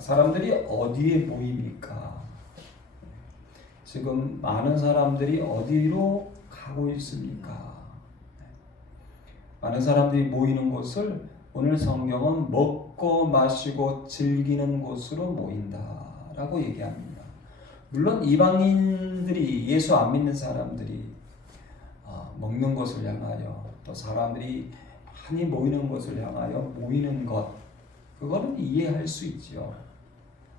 사람들이 어디에 모입니까? 지금 많은 사람들이 어디로 가고 있습니까? 많은 사람들이 모이는 곳을 오늘 성경은 먹고 마시고 즐기는 곳으로 모인다라고 얘기합니다. 물론 이방인들이, 예수 안 믿는 사람들이 먹는 것을 향하여, 또 사람들이 많이 모이는 것을 향하여 모이는 것, 그거는 이해할 수 있지요.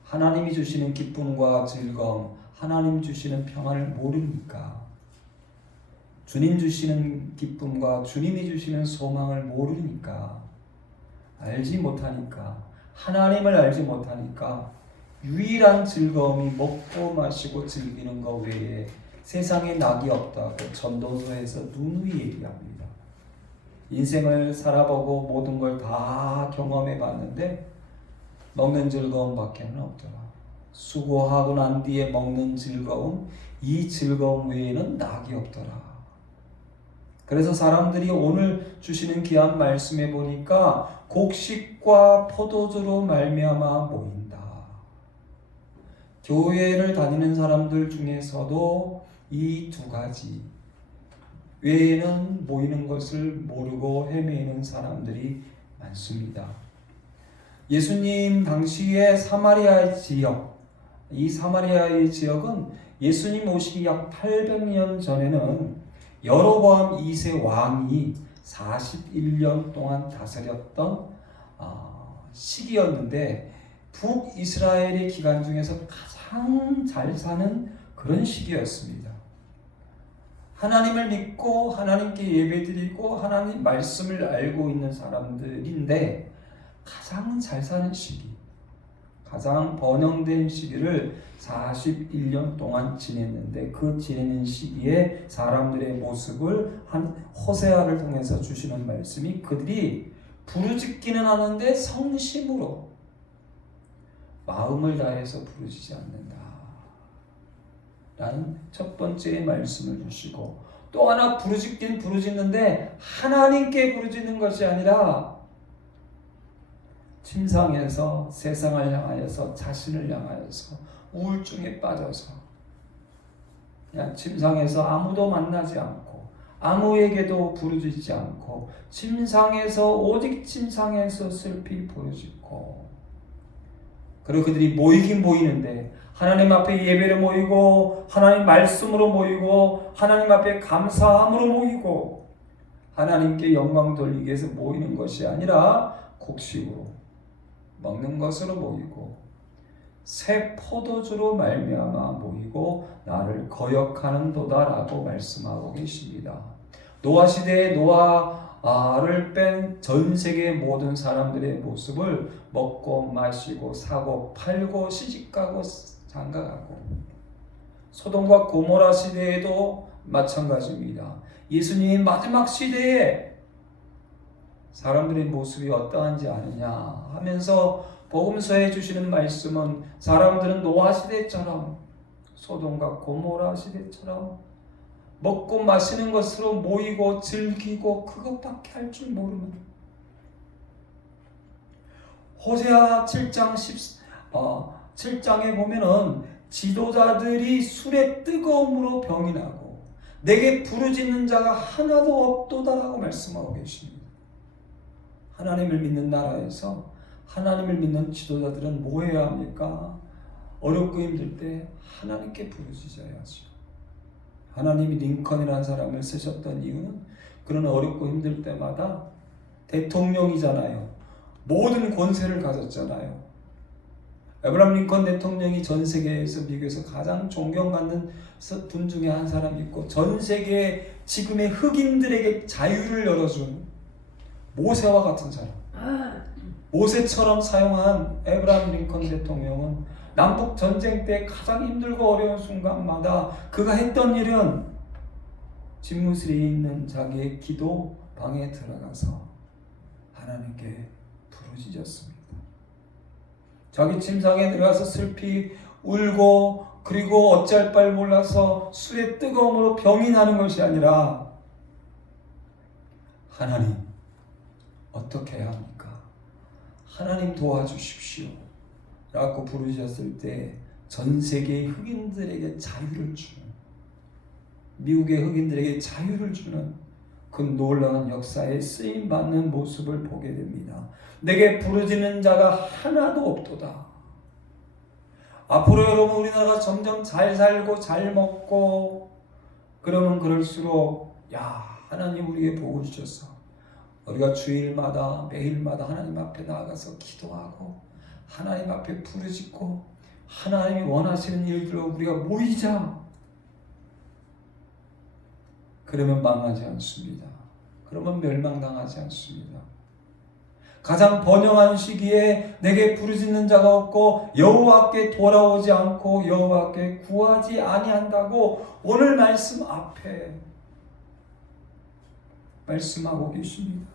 하나님이 주시는 기쁨과 즐거움, 하나님 주시는 평안을 모르니까, 주님 주시는 기쁨과 주님이 주시는 소망을 모르니까, 알지 못하니까, 하나님을 알지 못하니까 유일한 즐거움이 먹고 마시고 즐기는 것 외에 세상에 낙이 없다고 전도서에서 누누이 얘기합니다. 인생을 살아보고 모든 걸 다 경험해 봤는데 먹는 즐거움밖에는 없더라. 수고하고 난 뒤에 먹는 즐거움, 이 즐거움 외에는 낙이 없더라. 그래서 사람들이 오늘 주시는 귀한 말씀에 보니까 곡식과 포도주로 말미암아 모인다. 교회를 다니는 사람들 중에서도 이 두 가지 외에는 모이는 것을 모르고 헤매는 사람들이 많습니다. 예수님 당시의 사마리아의 지역, 이 사마리아의 지역은 예수님 오시기 약 800년 전에는 여로보암 2세 왕이 41년 동안 다스렸던 시기였는데, 북이스라엘의 기간 중에서 가장 잘 사는 그런 시기였습니다. 하나님을 믿고 하나님께 예배드리고 하나님 말씀을 알고 있는 사람들인데 가장 잘 사는 시기, 가장 번영된 시기를 41년 동안 지냈는데, 그 지내는 시기에 사람들의 모습을 한 호세아를 통해서 주시는 말씀이, 그들이 부르짖기는 하는데 성심으로 마음을 다해서 부르짖지 않는다 라는 첫 번째 말씀을 주시고, 또 하나 부르짖긴 부르짖는데 하나님께 부르짖는 것이 아니라 침상에서 세상을 향하여서, 자신을 향하여서 우울증에 빠져서 그냥 침상에서 아무도 만나지 않고 아무에게도 부르짖지 않고 침상에서, 오직 침상에서 슬피 부르짖고, 그리고 그들이 모이긴 모이는데 하나님 앞에 예배로 모이고 하나님 말씀으로 모이고 하나님 앞에 감사함으로 모이고 하나님께 영광 돌리기 위해서 모이는 것이 아니라 곡식으로 먹는 것으로 모이고 새 포도주로 말미암아 모이고 나를 거역하는도다라고 말씀하고 계십니다. 노아 시대에 노아를 뺀 전 세계 모든 사람들의 모습을 먹고 마시고 사고 팔고 시집가고 장가가고, 소돔과 고모라 시대에도 마찬가지입니다. 예수님의 마지막 시대에 사람들의 모습이 어떠한지 아느냐 하면서 복음서에 주시는 말씀은, 사람들은 노아 시대처럼, 소돔과 고모라 시대처럼 먹고 마시는 것으로 모이고 즐기고 그것밖에 할 줄 모르는, 호세아 7장에 보면은 지도자들이 술의 뜨거움으로 병이 나고 내게 부르짖는 자가 하나도 없도다라고 말씀하고 계십니다. 하나님을 믿는 나라에서 하나님을 믿는 지도자들은 뭐 해야 합니까? 어렵고 힘들 때 하나님께 부르짖어야죠. 하나님이 링컨이라는 사람을 쓰셨던 이유는 그런 어렵고 힘들 때마다 대통령이잖아요. 모든 권세를 가졌잖아요. 에브라함 링컨 대통령이 전 세계에서, 미국에서 가장 존경받는 분 중에 한 사람이고, 전 세계 지금의 흑인들에게 자유를 열어준 모세와 같은 사람, 모세처럼 사용한 에브라함 링컨 대통령은 남북 전쟁 때 가장 힘들고 어려운 순간마다 그가 했던 일은 집무실에 있는 자기의 기도 방에 들어가서 하나님께 부르짖었습니다. 자기 침상에 들어가서 슬피 울고, 그리고 어찌할 바를 몰라서 술의 뜨거움으로 병이 나는 것이 아니라, 하나님 어떻게 해야 합니까? 하나님 도와주십시오. 라고 부르셨을 때 전 세계의 흑인들에게 자유를 주는, 미국의 흑인들에게 자유를 주는 그 놀라운 역사에 쓰임받는 모습을 보게 됩니다. 내게 부르짖는 자가 하나도 없도다. 앞으로 여러분 우리나라가 점점 잘 살고 잘 먹고 그러면 그럴수록 하나님 우리에게 복을 주셔서 우리가 주일마다 매일마다 하나님 앞에 나아가서 기도하고 하나님 앞에 부르짖고 하나님이 원하시는 일들로 우리가 모이자. 그러면 망하지 않습니다. 그러면 멸망당하지 않습니다. 가장 번영한 시기에 내게 부르짖는 자가 없고 여호와께 돌아오지 않고 여호와께 구하지 아니한다고 오늘 말씀 앞에 말씀하고 계십니다.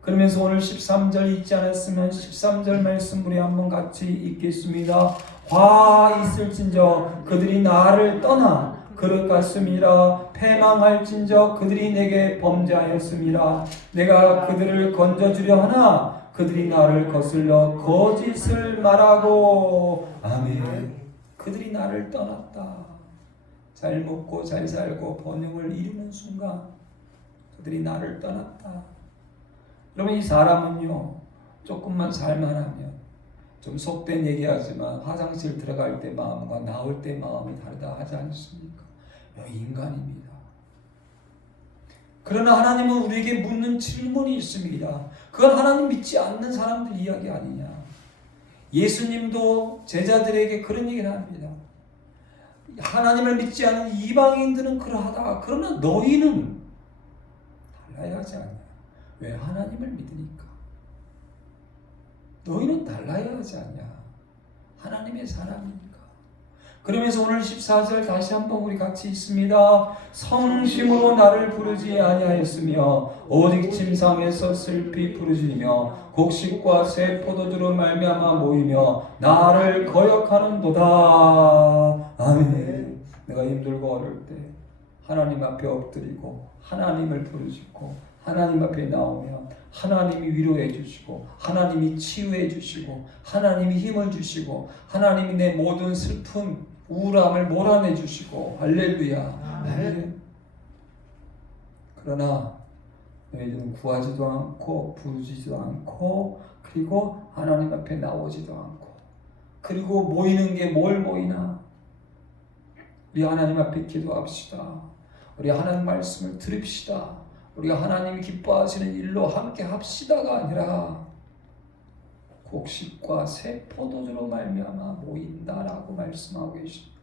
그러면서 오늘 13절 읽지 않았으면 13절 말씀 우리 한번 같이 읽겠습니다. 화 있을진저 그들이 나를 떠나 그릇 같음이라 패망할진저 그들이 내게 범죄하였음이라 내가 그들을 건져주려 하나 그들이 나를 거슬러 거짓을 말하고 아멘. 그들이 나를 떠났다. 잘 먹고 잘 살고 번영을 이루는 순간 그들이 나를 떠났다. 그러면 이 사람은요 조금만 살만하면 좀 속된 얘기하지만 화장실 들어갈 때 마음과 나올 때 마음이 다르다 하지 않습니까? 인간입니다. 그러나 하나님은 우리에게 묻는 질문이 있습니다. 그건 하나님 믿지 않는 사람들 이야기 아니냐. 예수님도 제자들에게 그런 얘기를 합니다. 하나님을 믿지 않는 이방인들은 그러하다. 그러나 너희는 달라야 하지 않냐. 왜? 하나님을 믿으니까. 너희는 달라야 하지 않냐. 하나님의 사람이니까. 그러면서 오늘 14절 다시 한번 우리 같이 있습니다. 성심으로 나를 부르지 아니하였으며 오직 침상에서 슬피 부르짖으며 곡식과 새 포도주로 말미암아 모이며 나를 거역하는도다. 아멘. 내가 힘들고 어려울 때 하나님 앞에 엎드리고 하나님을 부르짖고 하나님 앞에 나오면 하나님이 위로해 주시고 하나님이 치유해 주시고 하나님이 힘을 주시고 하나님이 내 모든 슬픔 우울함을 몰아내 주시고 할렐루야. 아멘. 그러나 너희들은 구하지도 않고 부르지도 않고 그리고 하나님 앞에 나오지도 않고 그리고 모이는 게 뭘 모이나. 우리 하나님 앞에 기도합시다. 우리 하나님 말씀을 들읍시다. 우리가 하나님이 기뻐하시는 일로 함께 합시다가 아니라 곡식과 새 포도주로 말미암아 모인다라고 말씀하고 계십니다.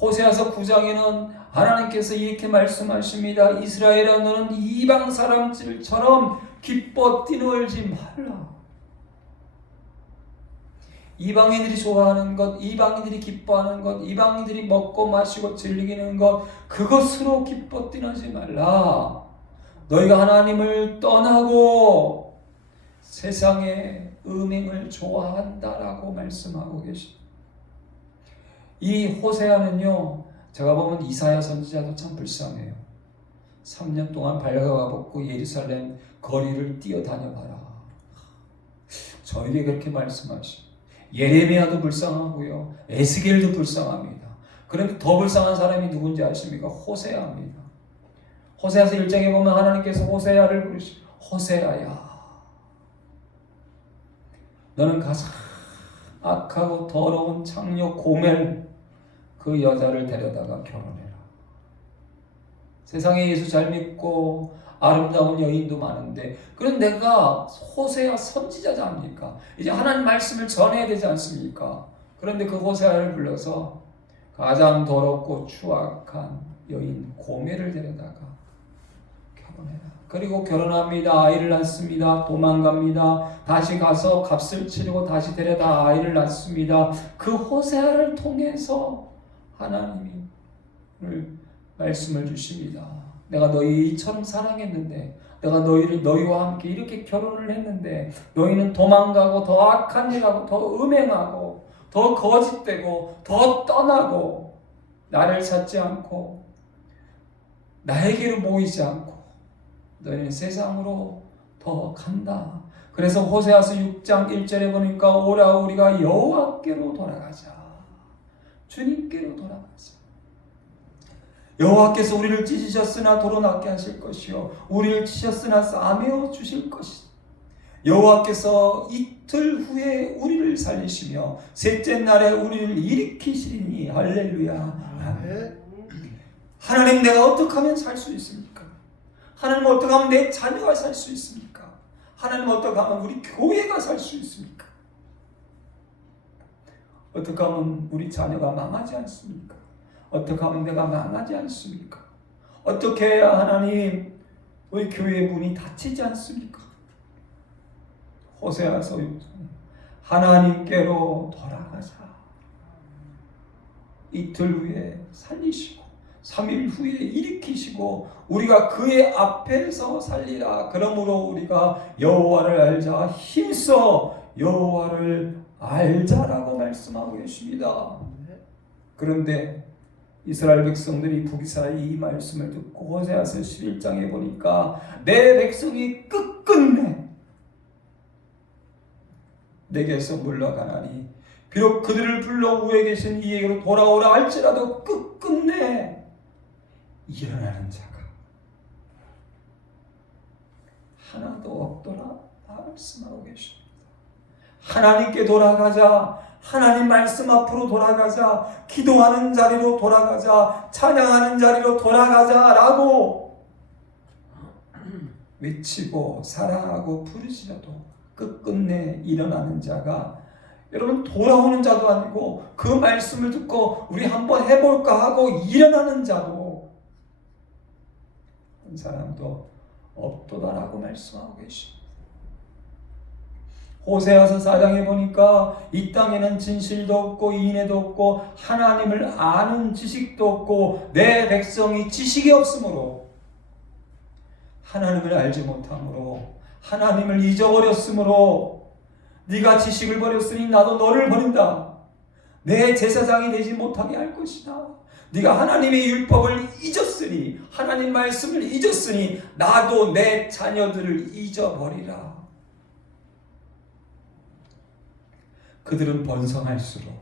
호세아서 9장에는 하나님께서 이렇게 말씀하십니다. 이스라엘아 너는 이방 사람들처럼 기뻐 뛰놀지 말라. 이방인들이 좋아하는 것, 이방인들이 기뻐하는 것, 이방인들이 먹고 마시고 즐기는 것 그것으로 기뻐 뛰놀지 말라. 너희가 하나님을 떠나고 세상의 음행을 좋아한다라고 말씀하고 계십니다. 이 호세아는요, 제가 보면 이사야 선지자도 참 불쌍해요. 3년 동안 발가가 벗고 예루살렘 거리를 뛰어다녀봐라. 저에게 그렇게 말씀하십니다. 예레미야도 불쌍하고요, 에스겔도 불쌍합니다. 그런데 더 불쌍한 사람이 누군지 아십니까? 호세아입니다. 호세아서 1장에 보면 하나님께서 호세아를 부르시고 호세아야 너는 가장 악하고 더러운 창녀 고멜 그 여자를 데려다가 결혼해라. 세상에 예수 잘 믿고 아름다운 여인도 많은데 그런 내가 호세아 선지자자입니까? 이제 하나님 말씀을 전해야 되지 않습니까? 그런데 그 호세아를 불러서 가장 더럽고 추악한 여인 고멜을 데려다가 결혼해라. 그리고 결혼합니다. 아이를 낳습니다. 도망갑니다. 다시 가서 값을 치르고 다시 데려다 아이를 낳습니다. 그 호세아를 통해서 하나님이 오늘 말씀을 주십니다. 내가 너희처럼 사랑했는데 내가 너희와 함께 이렇게 결혼을 했는데 너희는 도망가고 더 악한 일하고 더 음행하고 더 거짓되고 더 떠나고 나를 찾지 않고 나에게로 모이지 않고 너희는 세상으로 더 간다. 그래서 호세아서 6장 1절에 보니까 오라 우리가 여호와께로 돌아가자. 주님께로 돌아가자. 여호와께서 우리를 찢으셨으나 도로 낫게 하실 것이요 우리를 치셨으나 싸매어 주실 것이다. 여호와께서 이틀 후에 우리를 살리시며 셋째 날에 우리를 일으키시리니 할렐루야. 아멘. 하나님, 내가 어떻게 하면 살 수 있습니까? 하나님, 어떻게 하면 내 자녀가 살 수 있습니까? 하나님, 어떻게 하면 우리 교회가 살 수 있습니까? 어떻게 하면 우리 자녀가 망하지 않습니까? 어떻게 하면 내가 망하지 않습니까? 어떻게 해야 하나님 우리 교회 문이 닫히지 않습니까? 호세아서 6장 하나님께로 돌아가자. 이틀 후에 살리시고 3일 후에 일으키시고 우리가 그의 앞에서 살리라. 그러므로 우리가 여호와를 알자. 힘써 여호와를 알자라고 말씀하고 계십니다. 그런데 이스라엘 백성들이 북이스라엘이 이 말씀을 듣고 호세아서 11장에 보니까 내 백성이 끝끝내 내게서 물러가나니 비록 그들을 불러 우에 계신 이에게로 돌아오라 할지라도 끝끝내 일어나는 자가 하나도 없더라 말씀하고 계십니다. 하나님께 돌아가자. 하나님 말씀 앞으로 돌아가자. 기도하는 자리로 돌아가자. 찬양하는 자리로 돌아가자라고 외치고 사랑하고 부르시려도 끝끝내 일어나는 자가 여러분 돌아오는 자도 아니고 그 말씀을 듣고 우리 한번 해볼까 하고 일어나는 자도 한 사람도 없도다라고 말씀하고 계십니다. 호세아서 4장에 보니까 이 땅에는 진실도 없고 인애도 없고 하나님을 아는 지식도 없고 내 백성이 지식이 없으므로 하나님을 알지 못함으로 하나님을 잊어버렸으므로 네가 지식을 버렸으니 나도 너를 버린다. 내 제사장이 되지 못하게 할 것이다. 네가 하나님의 율법을 잊었으니 하나님 말씀을 잊었으니 나도 내 자녀들을 잊어버리라. 그들은 번성할수록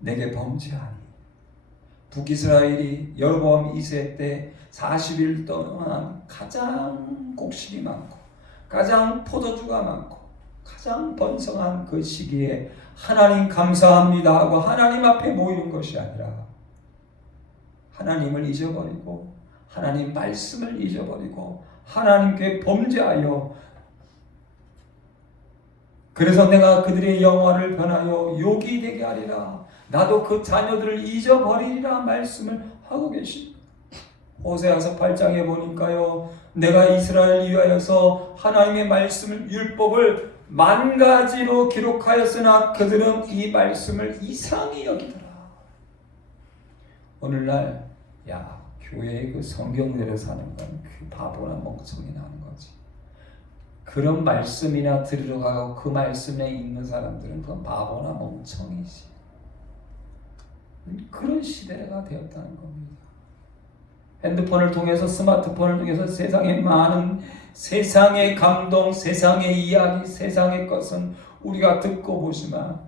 내게 범죄하니 북이스라엘이 여로보암 2세 때 40일 동안 가장 곡식이 많고 가장 포도주가 많고 가장 번성한 그 시기에 하나님 감사합니다 하고 하나님 앞에 모이는 것이 아니라 하나님을 잊어버리고 하나님 말씀을 잊어버리고 하나님께 범죄하여 그래서 내가 그들의 영화를 변하여 욕이 되게 하리라. 나도 그 자녀들을 잊어버리리라 말씀을 하고 계십니다. 호세아서 8장에 보니까요. 내가 이스라엘을 위하여서 하나님의 말씀을 율법을 10,000가지로 기록하였으나 그들은 이 말씀을 이상히 여기더라. 오늘날 교회의 그 성경대로 사는 건 그 바보나 멍청이 나는 거지. 그런 말씀이나 들으러 가고 그 말씀에 있는 사람들은 그건 바보나 멍청이지. 그런 시대가 되었다는 겁니다. 핸드폰을 통해서 스마트폰을 통해서 세상에 많은 세상의 감동, 세상의 이야기, 세상의 것은 우리가 듣고 보지만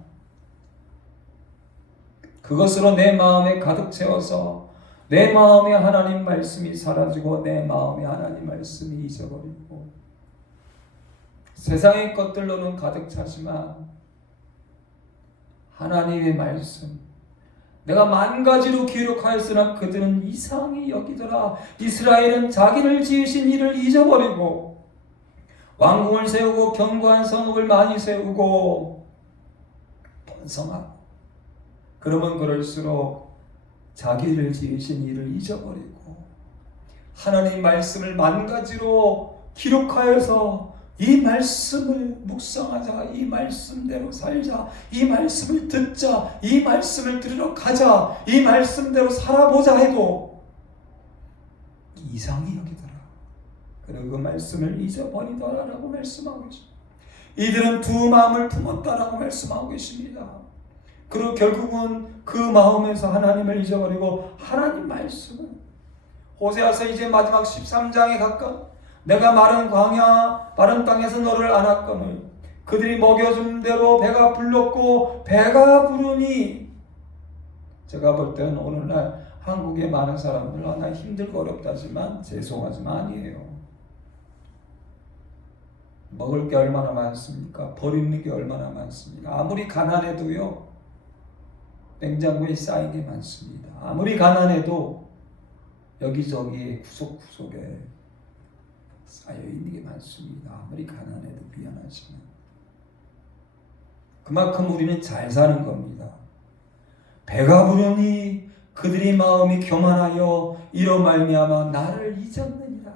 그것으로 내 마음에 가득 채워서 내 마음에 하나님 말씀이 사라지고 내 마음에 하나님 말씀이 잊어버리고 세상의 것들로는 가득 차지만 하나님의 말씀 내가 10,000가지로 기록하였으나 그들은 이상히 여기더라. 이스라엘은 자기를 지으신 이를 잊어버리고 왕궁을 세우고 견고한 성읍을 많이 세우고 번성하고 그러면 그럴수록 자기를 지으신 이를 잊어버리고 하나님 말씀을 10,000가지로 기록하여서 이 말씀을 묵상하자, 이 말씀대로 살자, 이 말씀을 듣자, 이 말씀을 들으러 가자, 이 말씀대로 살아보자 해도 이상히 여기더라. 그리고 그 말씀을 잊어버리더라라고 말씀하고 계십니다. 이들은 두 마음을 품었다라고 말씀하고 계십니다. 그리고 결국은 그 마음에서 하나님을 잊어버리고 하나님 말씀은 호세아서 이제 마지막 13장에 가까운 내가 마른 광야 마른 땅에서 너를 안았거늘 그들이 먹여준 대로 배가 불렀고 배가 부르니. 제가 볼 때는 오늘날 한국의 많은 사람들 나 힘들고 어렵다지만 죄송하지만 아니에요. 먹을 게 얼마나 많습니까? 버리는 게 얼마나 많습니까? 아무리 가난해도요 냉장고에 쌓인 게 많습니다. 아무리 가난해도 여기저기 구석구석에 쌓여있는 게 많습니다. 아무리 가난해도 미안하지만 그만큼 우리는 잘 사는 겁니다. 배가 부르니 그들이 마음이 교만하여 이로 말미암아 나를 잊었느니라.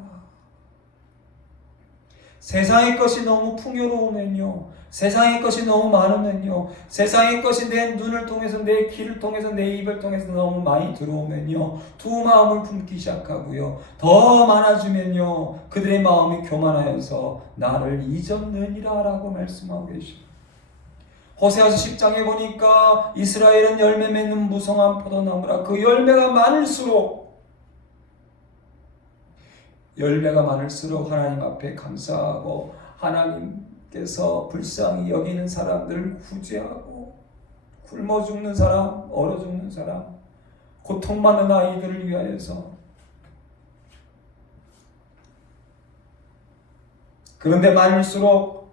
세상의 것이 너무 풍요로우면요, 세상의 것이 너무 많으면요, 세상의 것이 내 눈을 통해서 내 귀를 통해서 내 입을 통해서 너무 많이 들어오면요 두 마음을 품기 시작하고요 더 많아지면요 그들의 마음이 교만하여서 나를 잊었느니라 라고 말씀하고 계십니다. 호세아서 10장에 보니까 이스라엘은 열매 맺는 무성한 포도나무라. 그 열매가 많을수록 하나님 앞에 감사하고 하나님께서 불쌍히 여기는 사람들을 구제하고 굶어 죽는 사람, 얼어 죽는 사람, 고통받는 아이들을 위하여서. 그런데 많을수록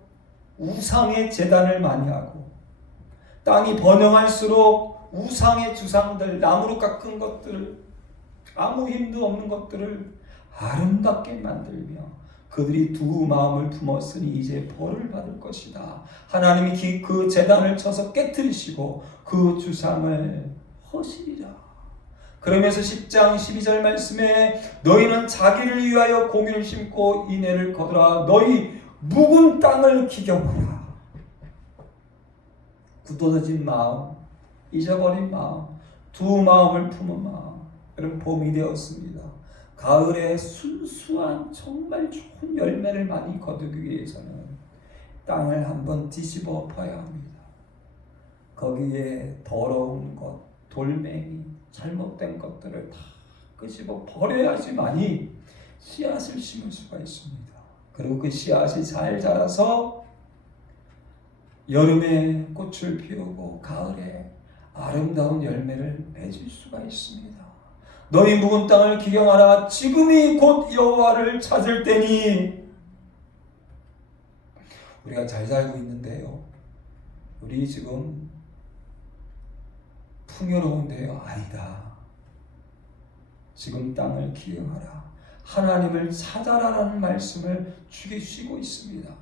우상의 제단을 많이 하고 땅이 번영할수록 우상의 주상들, 나무로 깎은 것들을, 아무 힘도 없는 것들을 아름답게 만들며 그들이 두 마음을 품었으니 이제 벌을 받을 것이다. 하나님이 그 제단을 쳐서 깨뜨리시고 그 주상을 허시리라. 그러면서 10장 12절 말씀에 너희는 자기를 위하여 공의를 심고 인애를 거두라. 너희 묵은 땅을 기겨보라. 굳어진 마음, 잊어버린 마음, 두 마음을 품은 마음. 여러분, 봄이 되었습니다. 가을에 순수한 정말 좋은 열매를 많이 거두기 위해서는 땅을 한번 뒤집어 엎어야 합니다. 거기에 더러운 것, 돌멩이, 잘못된 것들을 다 끄집어 버려야지만이 씨앗을 심을 수가 있습니다. 그리고 그 씨앗이 잘 자라서 여름에 꽃을 피우고 가을에 아름다운 열매를 맺을 수가 있습니다. 너희 묵은 땅을 기경하라. 지금이 곧 여호와를 찾을 때니. 우리가 잘 살고 있는데요, 우리 지금 풍요로운데요, 아니다. 지금 땅을 기경하라. 하나님을 찾아라라는 말씀을 주시고 있습니다.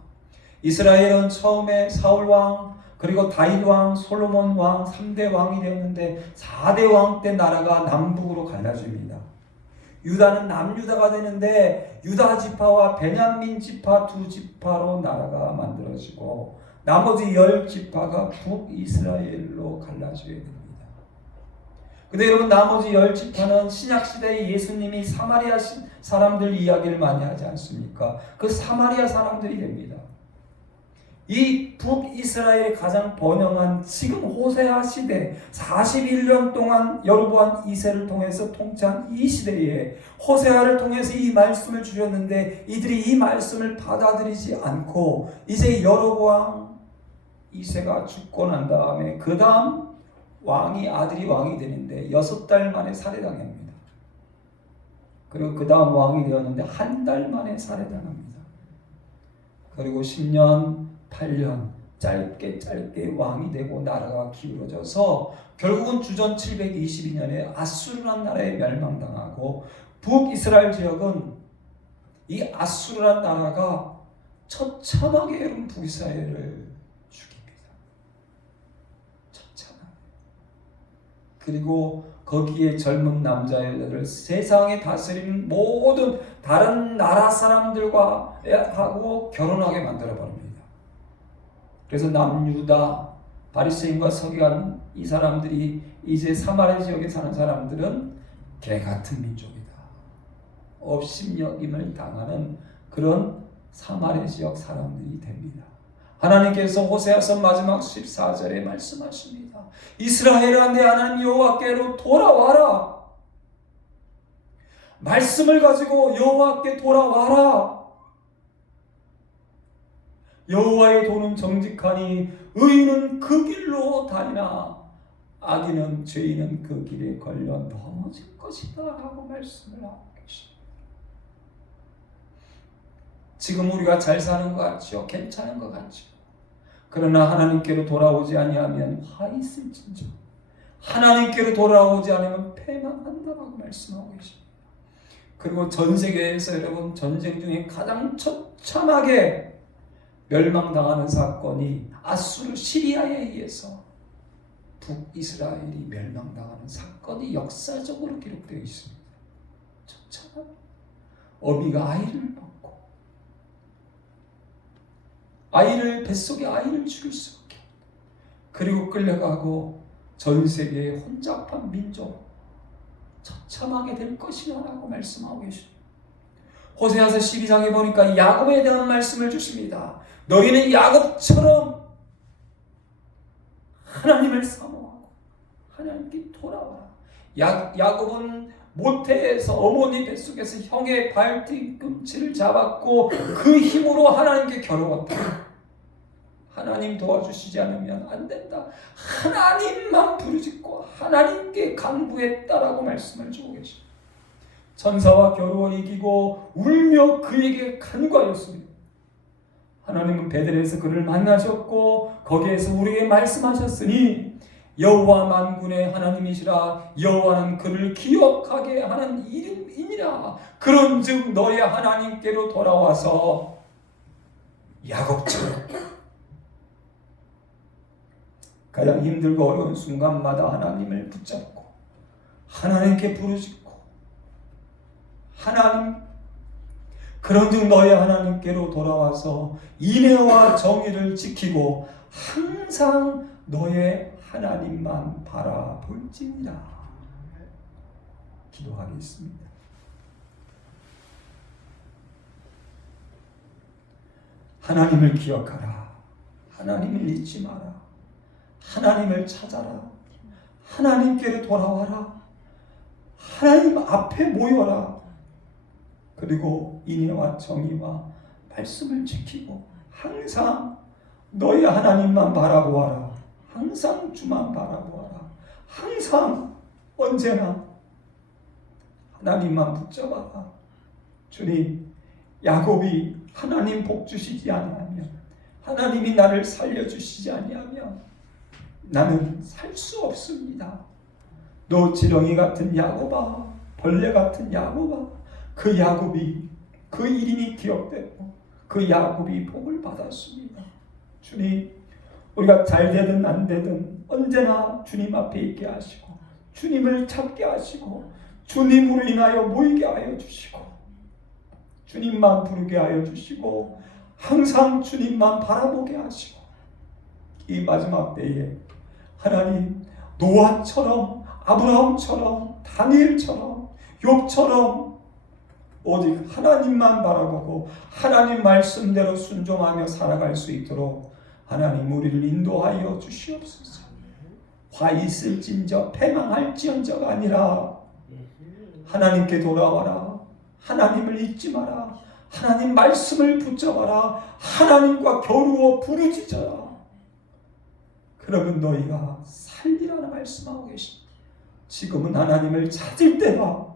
이스라엘은 처음에 사울왕, 그리고 다윗왕, 솔로몬왕 3대 왕이 되었는데 4대 왕 때 나라가 남북으로 갈라집니다. 유다는 남유다가 되는데 유다 지파와 베냐민 지파 두 지파로 나라가 만들어지고 나머지 10지파가 북이스라엘로 갈라지게 됩니다. 근데 여러분, 나머지 10지파는 신약시대에 예수님이 사마리아 사람들 이야기를 많이 하지 않습니까? 그 사마리아 사람들이 됩니다. 이 북이스라엘이 가장 번영한 지금 호세아 시대 41년 동안 여로보암 2세를 통해서 통치한 이 시대에 호세아를 통해서 이 말씀을 주셨는데 이들이 이 말씀을 받아들이지 않고 이제 여로보암 2세가 죽고 난 다음에 그 다음 아들이 왕이 되는데 6달 만에 살해당합니다. 그리고 그 다음 왕이 되었는데 한 달 만에 살해당합니다. 그리고 10년 8년 짧게 왕이 되고 나라가 기울어져서 결국은 주전 722년에 아수르란 나라에 멸망당하고 북이스라엘 지역은 이 아수르란 나라가 처참하게 여러분 북이스라엘을 죽입니다. 처참하게. 그리고 거기에 젊은 남자 여자를 세상에 다스리는 모든 다른 나라 사람들과 하고 결혼하게 만들어버립니다. 그래서 남유다 바리새인과 서기관 이 사람들이 이제 사마리아 지역에 사는 사람들은 개 같은 민족이다. 업신여김을 당하는 그런 사마리아 지역 사람들이 됩니다. 하나님께서 호세아서 마지막 14절에 말씀하십니다. 이스라엘아, 내 하나님 여호와께로 돌아와라. 말씀을 가지고 여호와께 돌아와라. 여호와의 도는 정직하니 의인은 그 길로 다니나 악인은 죄인은 그 길에 걸려 넘어질 것이다 라고 말씀을 하고 계십니다. 지금 우리가 잘 사는 것 같죠? 괜찮은 것 같죠? 그러나 하나님께로 돌아오지 아니하면 화 있을진저 하나님께로 돌아오지 않으면 패망한다라고 말씀하고 계십니다. 그리고 전 세계에서 여러분 전쟁 중에 가장 처참하게 멸망당하는 사건이 아수르 시리아에 의해서 북이스라엘이 멸망당하는 사건이 역사적으로 기록되어 있습니다. 처참하게 어미가 아이를 낳고 뱃속에 아이를 죽일 수밖에 그리고 끌려가고 전 세계의 혼잡한 민족 처참하게 될 것이라 라고 말씀하고 계십니다. 호세아서 12장에 보니까 야곱에 대한 말씀을 주십니다. 너희는 야곱처럼 하나님을 사모하고 하나님께 돌아와라. 야곱은 모태에서 어머니 뱃속에서 형의 발뒤꿈치를 잡았고 그 힘으로 하나님께 겨루었다. 하나님 도와주시지 않으면 안 된다. 하나님만 부르짖고 하나님께 간구했다라고 말씀을 주고 계십니다. 천사와 겨루어 이기고 울며 그에게 간구하였습니다. 하나님은 베들레헴에서 그를 만나셨고 거기에서 우리에게 말씀하셨으니 여호와 만군의 하나님이시라. 여호와는 그를 기억하게 하는 이름이니라. 그런즉 너의 하나님께로 돌아와서 야곱처럼 가장 힘들고 어려운 순간마다 하나님을 붙잡고 하나님께 부르짖고 하나님 그런즉 너의 하나님께로 돌아와서 인애와 정의를 지키고 항상 너의 하나님만 바라볼지니라. 기도하겠습니다. 하나님을 기억하라. 하나님을 잊지 마라. 하나님을 찾아라. 하나님께로 돌아와라. 하나님 앞에 모여라. 그리고 인애와 정의와 말씀을 지키고 항상 너희 하나님만 바라보아라. 항상 주만 바라보아라. 항상 언제나 하나님만 붙잡아라. 주님, 야곱이 하나님 복 주시지 아니하면, 하나님이 나를 살려주시지 아니하면 나는 살 수 없습니다. 너 지렁이 같은 야곱아, 벌레 같은 야곱아, 그 야곱이, 그 이름이 기억되고 그 야곱이 복을 받았습니다. 주님, 우리가 잘 되든 안 되든 언제나 주님 앞에 있게 하시고 주님을 찾게 하시고 주님으로 인하여 모이게 하여 주시고 주님만 부르게 하여 주시고 항상 주님만 바라보게 하시고 이 마지막 때에 하나님 노아처럼 아브라함처럼 다니엘처럼 욥처럼 오직 하나님만 바라보고 하나님 말씀대로 순종하며 살아갈 수 있도록 하나님 우리를 인도하여 주시옵소서. 화 있을진저 패망할지언저가 아니라 하나님께 돌아와라. 하나님을 잊지 마라. 하나님 말씀을 붙잡아라. 하나님과 겨루어 부르짖어라. 그러면 너희가 살리라는 말씀하고 계십니다. 지금은 하나님을 찾을 때다.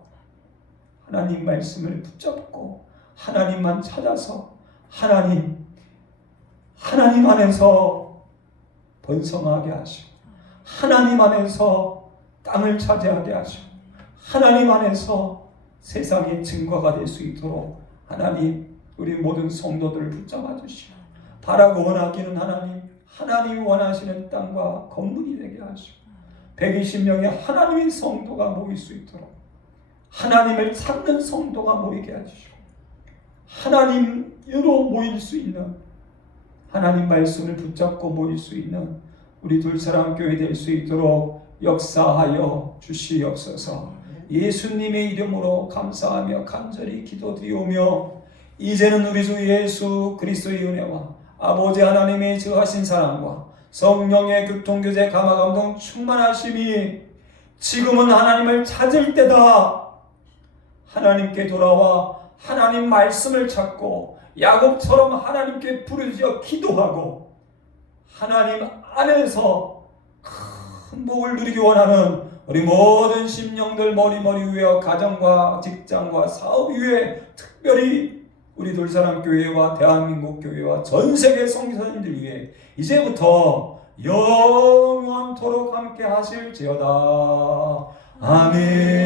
하나님 말씀을 붙잡고 하나님만 찾아서 하나님 안에서 번성하게 하시고 하나님 안에서 땅을 차지하게 하시고 하나님 안에서 세상의 증거가 될 수 있도록 하나님 우리 모든 성도들을 붙잡아 주시고 바라고 원하기는 하나님이 원하시는 땅과 건물이 되게 하시고 120명의 하나님의 성도가 모일 수 있도록 하나님을 찾는 성도가 모이게 해주시고 하나님으로 모일 수 있는 하나님 말씀을 붙잡고 모일 수 있는 우리 둘사랑교회 될 수 있도록 역사하여 주시옵소서. 예수님의 이름으로 감사하며 간절히 기도드리오며 이제는 우리 주 예수 그리스도의 은혜와 아버지 하나님의 저하신 사랑과 성령의 교통교제 감화감동 충만하심이 지금은 하나님을 찾을 때다. 하나님께 돌아와 하나님 말씀을 찾고 야곱처럼 하나님께 부르짖어 기도하고 하나님 안에서 큰 복을 누리기 원하는 우리 모든 심령들 머리 위에 가정과 직장과 사업 위에 특별히 우리 돌사람교회와 대한민국 교회와 전세계 성교사님들 위해 이제부터 영원토록 함께 하실지어다. 아멘.